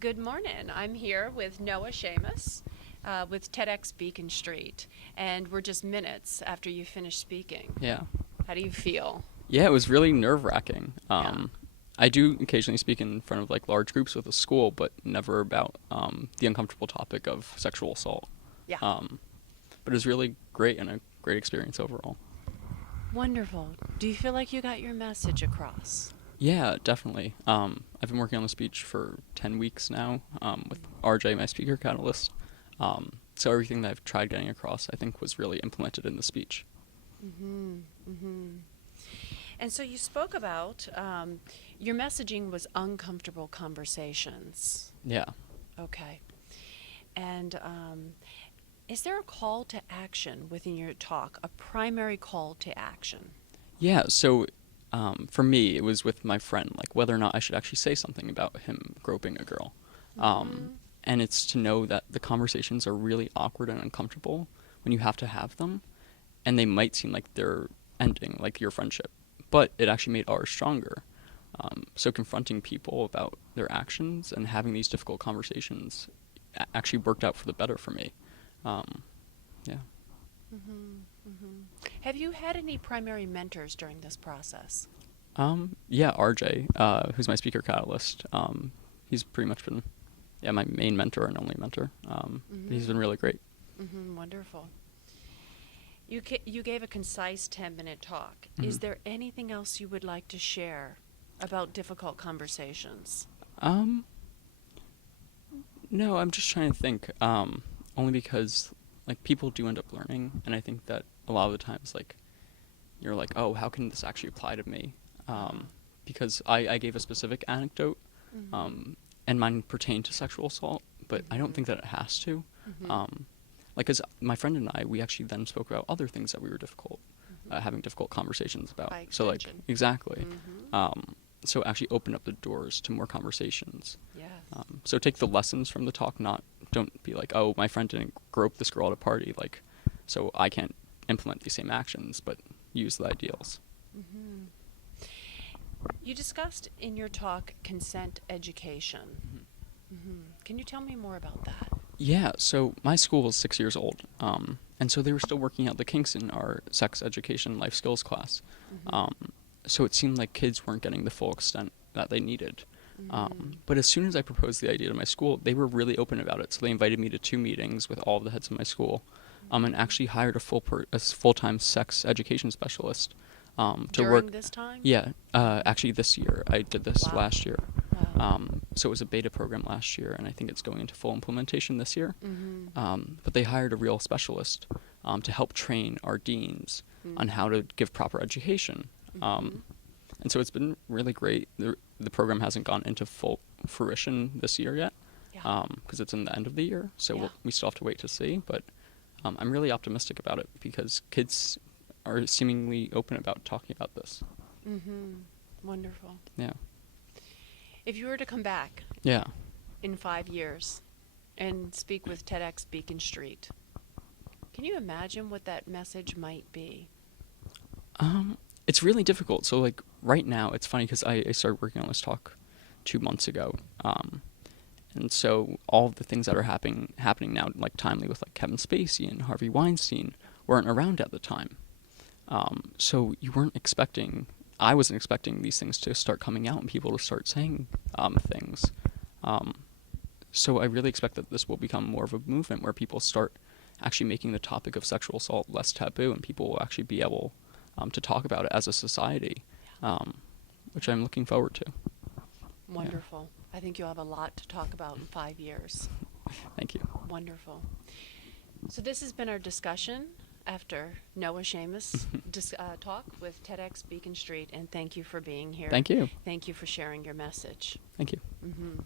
Good morning. I'm here with Noah Shamus with TEDxBeaconStreet, and we're just minutes after you finish speaking. Yeah. How do you feel? Yeah, it was really nerve-wracking. Yeah. I do occasionally speak in front of like large groups with a school, but never about the uncomfortable topic of sexual assault. Yeah. But it was really great and a great experience overall. Wonderful. Do you feel like you got your message across? Yeah, definitely. I've been working on the speech for 10 weeks now with RJ, my speaker catalyst. So everything that I've tried getting across, I think, was really implemented in the speech. Mm-hmm. Mm-hmm. And so you spoke about your messaging was uncomfortable conversations. Yeah. Okay. And is there a call to action within your talk, a primary call to action? Yeah, so for me, it was with my friend, like whether or not I should actually say something about him groping a girl. Mm-hmm. And it's to know that the conversations are really awkward and uncomfortable when you have to have them, and they might seem like they're ending, like your friendship, but it actually made ours stronger. So confronting people about their actions and having these difficult conversations actually worked out for the better for me. Yeah. Mm-hmm. Mm-hmm. Have you had any primary mentors during this process? Yeah, RJ, who's my speaker catalyst. He's pretty much been, yeah, my main mentor and only mentor. Mm-hmm. He's been really great. Mm-hmm. Wonderful. You gave a concise 10-minute talk. Mm-hmm. Is there anything else you would like to share about difficult conversations? No, I'm just trying to think. Only because like people do end up learning, and I think that a lot of the times like you're like, oh, how can this actually apply to me? Because I gave a specific anecdote, Mm-hmm. and mine pertained to sexual assault, but I don't think that it has to. Mm-hmm. Like, cause my friend and I, we actually then spoke about other things that we were Mm-hmm. having difficult conversations about. By So like, extension. exactly. Mm-hmm. So actually open up the doors to more conversations. Yes. So take the lessons from the talk, don't be like, oh, my friend didn't grope this girl at a party, like, so I can't implement these same actions, but use the ideals. Mm-hmm. You discussed in your talk consent education. Mm-hmm. Can you tell me more about that? Yeah, so my school is 6 years old, and so they were still working out the kinks in our sex education life skills class. Mm-hmm. So it seemed like kids weren't getting the full extent that they needed. Mm-hmm. But as soon as I proposed the idea to my school, they were really open about it. So they invited me to 2 meetings with all of the heads of my school, and actually hired a full-time sex education specialist to During work. this time? Yeah, actually this year. I did this Wow. last year. Wow. So it was a beta program last year, and I think it's going into full implementation this year. Mm-hmm. But they hired a real specialist to help train our deans on how to give proper education. Mm-hmm. And so it's been really great. The program hasn't gone into full fruition this year yet, Yeah. because it's in the end of the year, so Yeah. we still have to wait to see. But I'm really optimistic about it because kids are seemingly open about talking about this. Mm-hmm. Wonderful. Yeah. If you were to come back Yeah. in 5 years and speak with TEDxBeaconStreet, can you imagine what that message might be? It's really difficult. So like right now, it's funny because I started working on this talk 2 months ago. And so all of the things that are happening now, like timely with like Kevin Spacey and Harvey Weinstein, weren't around at the time. So I wasn't expecting these things to start coming out and people to start saying things. So I really expect that this will become more of a movement where people start actually making the topic of sexual assault less taboo, and people will actually be able to talk about it as a society, which I'm looking forward to. Wonderful. I think you'll have a lot to talk about in 5 years. Thank you. Wonderful. So this has been our discussion after Noah Shamus talk with TEDxBeaconStreet, and thank you for being here. Thank you. Thank you for sharing your message. Thank you. Mm-hmm.